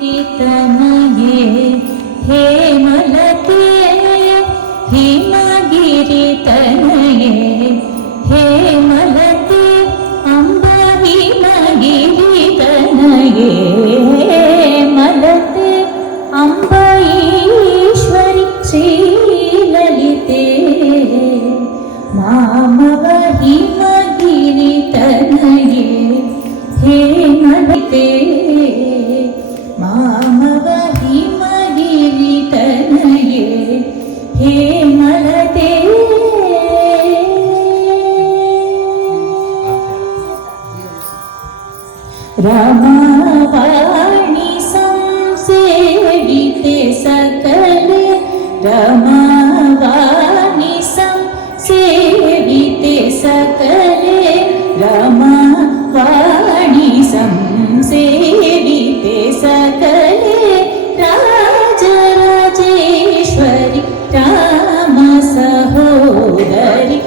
तनये हेमलते हिमगिरि तनये हेमलते अम्बा हिमगिरि तनये हेमलते अम्बा ईश्वरि श्रीललिते मामव हिमगिरि तनये हेमलते मामव हिमगिरि तनये हेमलते रमावाणी संसेविते सकले रमावाणी संसेविते सकले रमावाणी संसेविते सकले राजराजेश्वरि राम सहोदरि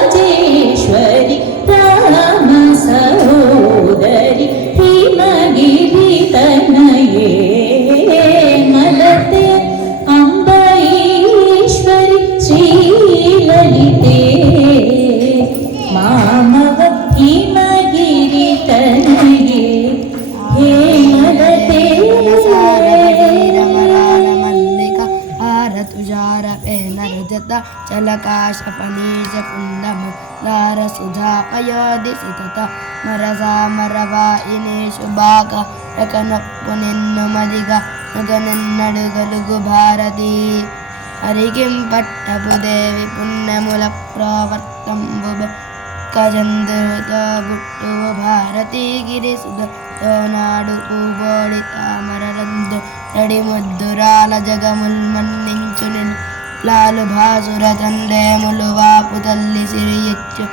राजराजेश्वरि राम सहोदरि हिमगिरि तनये मलते अम्बा ईश्वरि श्रीललिते मामव हिमगिरि तनये हेमलते मल्लिका हारतुजार पेनरजत चलकाशफनीश कुन्दमुदार सुधा पयोदिसितत मरसा मरवाइने शुभाक रकनपुनिन्नुमदिग नगनन्नडुगलुगु भारती हरिकिं पट्टपुदेवि पुण्यमुल प्रवर्तंबुब कजंदरुत बुट्टुव भारती गिरिसुध तोनाडु पूबोडि तामररंद रडि मुद्దురాల జగముల్మన్నించు లాలు భాసుర తండేములువాపు తల్లి సిరియచ్చు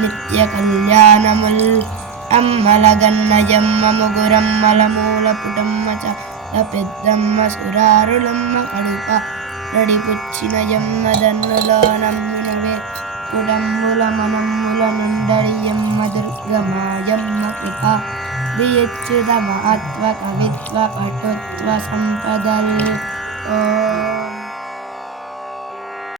నిత్య కళ్యాణముల్ అమ్మల గన్నయమ్మ ముగురమ్మల మూల పుటమ్మ చాల పెద్దమ్మ సురారులమ్మ కడుప రడిపుచ్చిన యమ్మ దన్నులో నమ్మునవే కుడమ్ముల మనమ్ముల నుండరియమ్మ దుర్గమాయమ్మ కృప వియచ్యుత మహత్వ కవిత్వ పటుత్వ సంపదల్ ఓ